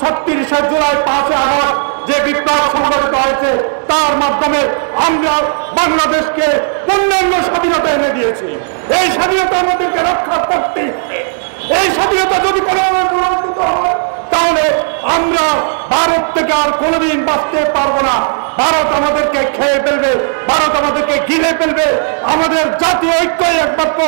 36শে July 5 August যে বিপ্লব সংগঠিত হয়েছে তার মাধ্যমে আমরা বাংলাদেশকে পূর্ণাঙ্গ স্বাধীনতা এনে দিয়েছি। এই স্বাধীনতা আমাদেরকে রক্ষা করতে, এই স্বাধীনতা যদি কোনোভাবে প্রভাবিত হয় তাহলে আমরা ভারত থেকে আর কোনোদিন বাঁচতে পারবো না। ভারত আমাদেরকে খেয়ে ফেলবে, ভারত আমাদেরকে ঘিরে ফেলবে। আমাদের জাতীয় ঐক্যই একমাত্র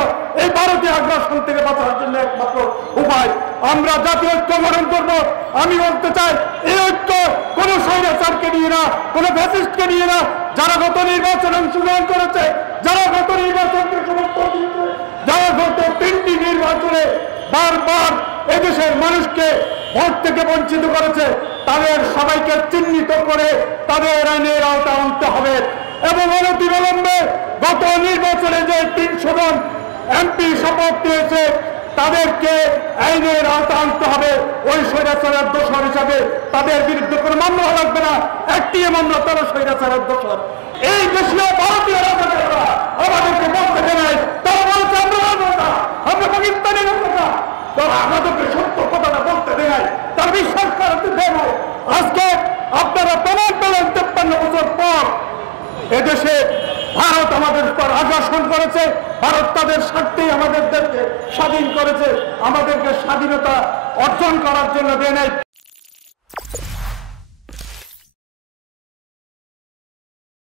এই ভারতীয় আগ্রাসন থেকে বাঁচার জন্য একমাত্র উপায়। আমরা জাতীয় ঐক্য গঠন করবো। আমি বলতে চাই, এই ঐক্য কোনো স্বৈরাচারকে নিয়ে না, কোনো ফ্যাসিস্টকে নিয়ে না। যারা গত নির্বাচনে অংশগ্রহণ করেছে, যারা গত নির্বাচনকে সমর্থন দিয়েছে, যারা গত 3টি নির্বাচনে বারবার এদেশের মানুষকে ভোট থেকে বঞ্চিত করেছে, তাদের সবাইকে চিহ্নিত করে তাদের আইনের আওতা আনতে হবে এবং অনতিবিলম্বে গত নির্বাচনে যে 300 জন এমপি শপথ নিয়েছে তাদেরকে আইনের আওতা আনতে হবে। ওই স্বৈরাচারের দোষর হিসাবে তাদের বিরুদ্ধে কোনো মামলা লাগবে না। একটি মামলা, তারা স্বৈরাচারের দোষর। এই দেশীয় ভারতীয় রাজনীতিরা আমাদেরকে বলতে দেয়, তারা বলছে আমরা পাকিস্তানি না, তারা আমাদেরকে সত্য কথাটা বলতে দেয়, তার বিশ্বাস করতে দেয় না। আজকে আপনারা প্রমাণ পেলেন 53 বছর পর এদেশে ভারত আমাদের উপর আগ্রাসন করেছে। ভারত তাদের স্বার্থেই আমাদের দেশকে স্বাধীন করেছে, আমাদেরকে স্বাধীনতা অর্জন করার জন্য দেয় নাই।